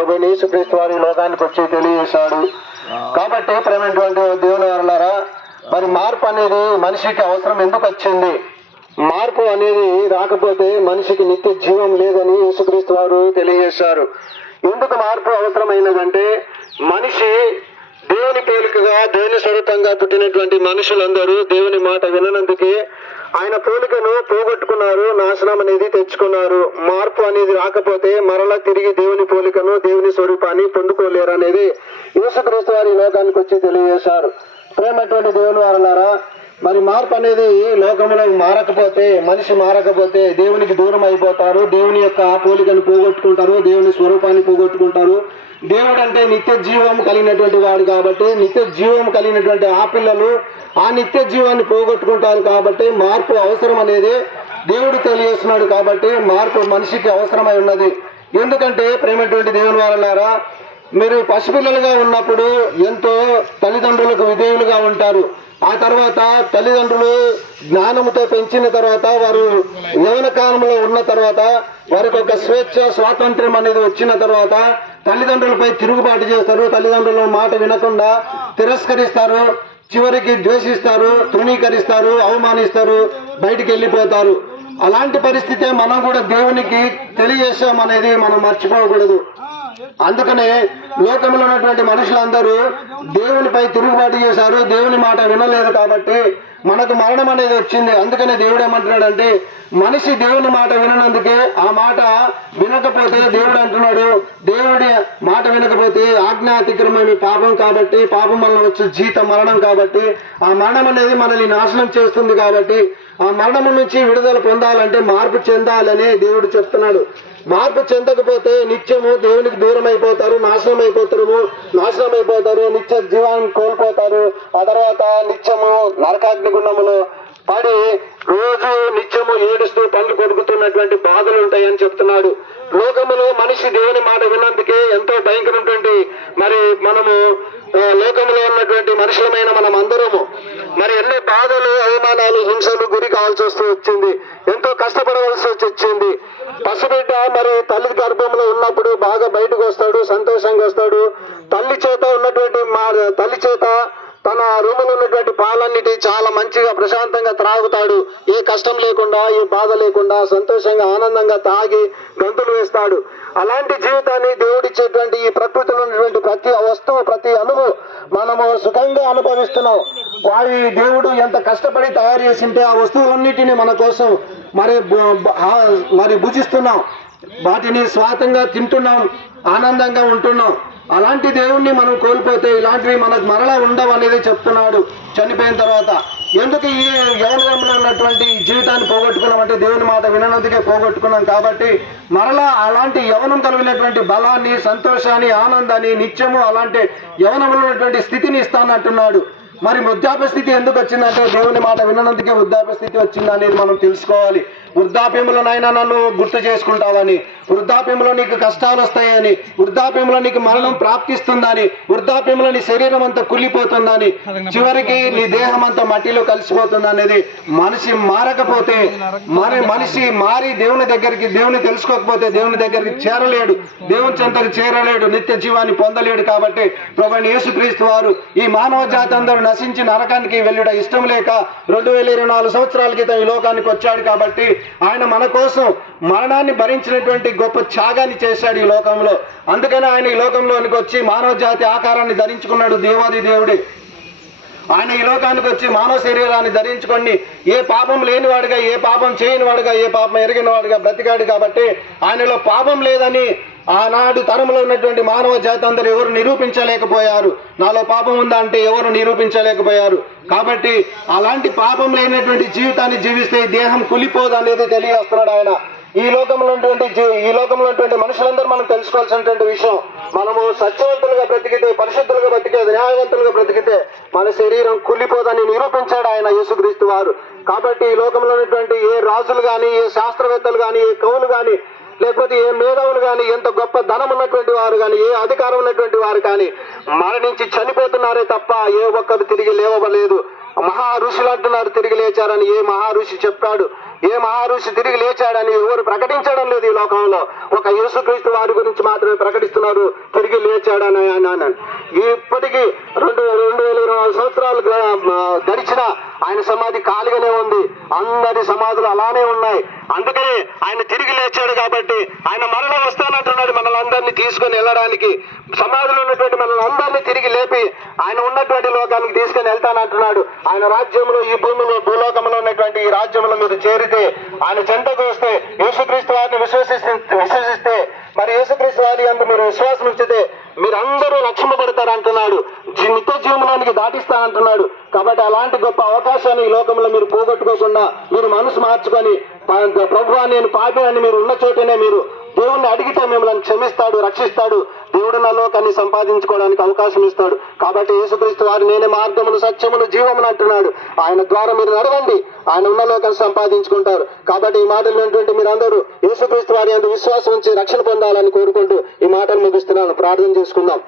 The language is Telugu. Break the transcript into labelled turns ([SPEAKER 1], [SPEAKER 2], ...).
[SPEAKER 1] యేసుక్రీస్తు వారి లోకానికి వచ్చి తెలియజేశాడు. కాబట్టి ప్రేమైనటువంటి దేవుని వారులారా మరి మార్పు అనేది మనిషికి అవసరం ఎందుకు వచ్చింది? మార్పు అనేది రాకపోతే మనిషికి నిత్య జీవం లేదని యేసుక్రీస్తు వారు తెలియజేశారు. ఎందుకు మార్పు అవసరమైనదంటే మనిషి దేవుని పోలికగా దేవుని స్వరూపంగా పుట్టినటువంటి మనుషులందరూ దేవుని మాట విననందుకే ఆయన పోలికను పోగొట్టుకున్నారు నాశనం అనేది తెచ్చుకున్నారు. మార్పు అనేది రాకపోతే మరలా తిరిగి దేవుని పోలికను దేవుని స్వరూపాన్ని పొందుకోలేరు అనేది యేసుక్రీస్తు వారి లోకానికి వచ్చి తెలియజేశారు. ప్రేమటువంటి దేవుని వారన్నారా మరి మార్పు అనేది లోకంలో మారకపోతే మనిషి మారకపోతే దేవునికి దూరం అయిపోతారు దేవుని యొక్క పోలికను పోగొట్టుకుంటారు దేవుని స్వరూపాన్ని పోగొట్టుకుంటారు. దేవుడు అంటే నిత్య జీవం కలిగినటువంటి వాడు కాబట్టి నిత్య జీవం కలిగినటువంటి ఆ పిల్లలు ఆ నిత్య జీవాన్ని పోగొట్టుకుంటారు కాబట్టి మార్పు అవసరం అనేది దేవుడు తెలియజేస్తున్నాడు కాబట్టి మార్పు మనిషికి అవసరమై ఉన్నది. ఎందుకంటే ప్రేమటువంటి దేవుని వారన్నారా మీరు పసిపిల్లలుగా ఉన్నప్పుడు ఎంతో తల్లిదండ్రులకు విధేయులుగా ఉంటారు. ఆ తర్వాత తల్లిదండ్రులు జ్ఞానముతో పెంచిన తర్వాత వారు యవన కాలంలో ఉన్న తర్వాత వారికి ఒక స్వేచ్ఛ స్వాతంత్ర్యం అనేది వచ్చిన తర్వాత తల్లిదండ్రులపై తిరుగుబాటు చేస్తారు. తల్లిదండ్రుల మాట వినకుండా తిరస్కరిస్తారు. చివరికి ద్వేషిస్తారు తృణీకరిస్తారు అవమానిస్తారు బయటికి వెళ్ళిపోతారు. అలాంటి పరిస్థితే మనం కూడా దేవునికి తెలియజేసాం అనేది మనం మర్చిపోకూడదు. అందుకనే లోకంలో ఉన్నటువంటి మనుషులందరూ దేవునిపై తిరుగుబాటు చేశారు. దేవుని మాట వినలేదు కాబట్టి మనకు మరణం అనేది వచ్చింది. అందుకనే దేవుడు ఏమంటున్నాడంటే మనిషి దేవుని మాట విననందుకే ఆ మాట వినకపోతే దేవుడు అంటున్నాడు దేవుడి మాట వినకపోతే ఆజ్ఞ అతిక్రమం పాపం కాబట్టి పాపం వలన వచ్చే జీత మరణం కాబట్టి ఆ మరణం అనేది మనల్ని నాశనం చేస్తుంది కాబట్టి ఆ మరణం నుంచి విడుదల పొందాలంటే మార్పు చెందాలని దేవుడు చెప్తున్నాడు. మార్పు చెందకపోతే నిత్యము దేవునికి దూరం అయిపోతారు నాశనం అయిపోతారు నాశనం అయిపోతారు నిత్య జీవాన్ని కోల్పోతారు. ఆ తర్వాత నిత్యము నరకాగ్ని గుణములు పడి రోజు నిత్యము ఏడుస్తూ పండ్లు కొడుకుతున్నటువంటి బాధలు ఉంటాయని చెప్తున్నాడు. లోకములో మనిషి దేవుని మాట విన్నందుకే ఎంతో భయంకరమైనటువంటి మరి మనము లోకంలో ఉన్నటువంటి మనుషులమైన మనం అందరము మరి ఎన్నో బాధలు అవమానాలు హింసలు గురి కావాల్సి వస్తూ వచ్చింది. ఎంతో కష్టపడవలసి వచ్చి వచ్చింది. పసిబిడ్డ మరి తల్లి గర్భంలో ఉన్నప్పుడు బాగా బయటకు వస్తాడు సంతోషంగా వస్తాడు. తల్లి చేత ఉన్నటువంటి మా తల్లి చేత తన రూములో మంచిగా ప్రశాంతంగా త్రాగుతాడు. ఏ కష్టం లేకుండా ఏ బాధ లేకుండా సంతోషంగా ఆనందంగా తాగి గంతులు వేస్తాడు. అలాంటి జీవితాన్ని దేవుడిచ్చేటువంటి ఈ ప్రకృతిలో ఉన్నటువంటి ప్రతి వస్తువు ప్రతి అణువు మనము సుఖంగా అనుభవిస్తున్నాం. వారి దేవుడు ఎంత కష్టపడి తయారు చేసింటే ఆ వస్తువులన్నిటినీ మన కోసం మరి మరి భుజిస్తున్నాం. వాటిని స్వాతంగా తింటున్నాం ఆనందంగా ఉంటున్నాం. అలాంటి దేవుణ్ణి మనం కోల్పోతే ఇలాంటివి మనకు మరలా ఉండవు అనేది చెప్తున్నాడు చనిపోయిన తర్వాత. ఎందుకు ఈ యవనంలో ఉన్నటువంటి జీవితాన్ని పోగొట్టుకున్నాం అంటే దేవుని మాట విననందుకే పోగొట్టుకున్నాం కాబట్టి మరలా అలాంటి యవనం కలిగినటువంటి బలాన్ని సంతోషాన్ని ఆనందాన్ని నిత్యము అలాంటి యవనంలో ఉన్నటువంటి స్థితిని ఇస్తానంటున్నాడు. మరి వృద్ధాప్య స్థితి ఎందుకు వచ్చిందంటే దేవుని మాట విననందుకే వృద్ధాప్య స్థితి వచ్చింది అనేది మనం తెలుసుకోవాలి. వృద్ధాప్యంలోనైనా నన్ను గుర్తు చేసుకుంటావని వృద్ధాప్యంలో నీకు కష్టాలు వస్తాయని వృద్ధాప్యంలో నీకు మరణం ప్రాప్తిస్తుందని వృద్ధాప్యంలో నీ శరీరం అంతా కుళ్ళిపోతుందని చివరికి నీ దేహం అంతా మట్టిలో కలిసిపోతుంది అనేది మనిషి మారకపోతే మరి మనిషి మారి దేవుని దగ్గరికి దేవుని తెలుసుకోకపోతే దేవుని దగ్గరికి చేరలేడు దేవుని చెంతకు చేరలేడు నిత్య జీవాన్ని పొందలేడు కాబట్టి ప్రభు యేసుక్రీస్తు వారు ఈ మానవ జాతి అందరూ నశించి నరకానికి వెళ్ళుట ఇష్టం లేక రెండు వేల ఇరవై నాలుగు సంవత్సరాల క్రితం ఈ లోకానికి వచ్చాడు కాబట్టి ఆయన మన కోసం మరణాన్ని భరించినటువంటి గొప్ప త్యాగాన్ని చేశాడు ఈ లోకంలో. అందుకనే ఆయన ఈ లోకంలోనికి వచ్చి మానవ జాతి ఆకారాన్ని ధరించుకున్నాడు దేవాది దేవుడి. ఆయన ఈ లోకానికి వచ్చి మానవ శరీరాన్ని ధరించుకొని ఏ పాపం లేనివాడుగా ఏ పాపం చేయనివాడుగా ఏ పాపం ఎరిగినవాడుగా బ్రతికాడు కాబట్టి ఆయనలో పాపం లేదని ఆనాడు తరంలో ఉన్నటువంటి మానవ జాతి అందరూ ఎవరు నిరూపించలేకపోయారు? నాలో పాపం ఉందా అంటే ఎవరు నిరూపించలేకపోయారు? కాబట్టి అలాంటి పాపం లేనటువంటి జీవితాన్ని జీవిస్తే ఈ దేహం కులిపోదు అనేది తెలియజేస్తున్నాడు ఆయన. ఈ లోకంలో ఉన్నటువంటి జీ- ఈ లోకంలో ఉన్నటువంటి మనుషులందరూ మనం తెలుసుకోవాల్సినటువంటి విషయం. మనము సత్యవంతులుగా బ్రతికితే పరిశుద్ధులుగా బ్రతికే న్యాయవంతులుగా బ్రతికితే మన శరీరం కుళ్ళిపోదని నిరూపించాడు ఆయన యేసుక్రీస్తు వారు. కాబట్టి ఈ లోకంలో ఉన్నటువంటి ఏ రాజులు కానీ ఏ శాస్త్రవేత్తలు కానీ ఏ కవులు కానీ లేకపోతే ఏ మేధావులు కానీ ఎంత గొప్ప ధనం ఉన్నటువంటి వారు కానీ ఏ అధికారం ఉన్నటువంటి వారు కానీ మరణించి చనిపోతున్నారే తప్ప ఏ ఒక్కరు తిరిగి లేవలేదు మహా ఋషులు అంటున్నారు తిరిగి లేచారని ఏ మహా ఋషి చెప్పాడు. ఏ మహారుషి తిరిగి లేచాడని ఎవరు ప్రకటించడం లేదు ఈ లోకంలో. ఒక యేసుక్రీస్తు వారి గురించి మాత్రమే ప్రకటిస్తున్నారు తిరిగి లేచాడని అన్నాను ఇప్పటికీ రెండు రెండు వేల ఇరవై నాలుగు సంవత్సరాలు గడిచిన ఆయన సమాధి ఖాళీగానే ఉంది. అందరి సమాధులు అలానే ఉన్నాయి. అందుకని ఆయన తిరిగి లేచాడు కాబట్టి ఆయన మరలా వస్తానంటున్నాడు మనల్ని అందరినీ తీసుకొని వెళ్ళడానికి. సమాధులు ఉన్నటువంటి మనల్ని అందరినీ తిరిగి లేపి ఆయన ఉన్నటువంటి లోకానికి తీసుకుని వెళ్తానంటున్నాడు ఆయన రాజ్యంలో ఈ భూమిలో భూలోకంలో ఉన్నటువంటి ఈ రాజ్యంలో మీరు చేరితే ఆయన చెంతకు వస్తే యేసుక్రీస్తు వారిని విశ్వసిస్తే విశ్వసిస్తే మరి యేసుక్రీస్తు వారి అంత మీరు విశ్వాసం ఉంచితే మీరందరూ రక్షింపబడతారు అంటున్నాడు. నిత్య జీవనానికి దాటిస్తానంటున్నాడు. కాబట్టి అలాంటి గొప్ప అవకాశాన్ని ఈ లోకంలో మీరు పోగొట్టుకోకుండా మీరు మనసు మార్చుకొని ప్రభు నేను పాపి అని మీరు ఉన్న చోటనే మీరు దేవుణ్ణి అడిగితే మిమ్మల్ని క్షమిస్తాడు రక్షిస్తాడు. దేవుడు నా లోకాన్ని సంపాదించుకోవడానికి అవకాశం ఇస్తాడు. కాబట్టి యేసుక్రీస్తు వారు నేనే మార్గమును సత్యమును జీవమును అంటున్నాడు. ఆయన ద్వారా మీరు నడవండి. ఆయన ఉన్న లోకాన్ని సంపాదించుకుంటారు. కాబట్టి ఈ మాటలు విన్నటువంటి మీరందరూ యేసుక్రీస్తు వారి అందు విశ్వాసం ఉంచి రక్షణ పొందాలని కోరుకుంటూ ఈ మాటలు ముగిస్తున్నాను. ప్రార్థన చేసుకుందాం.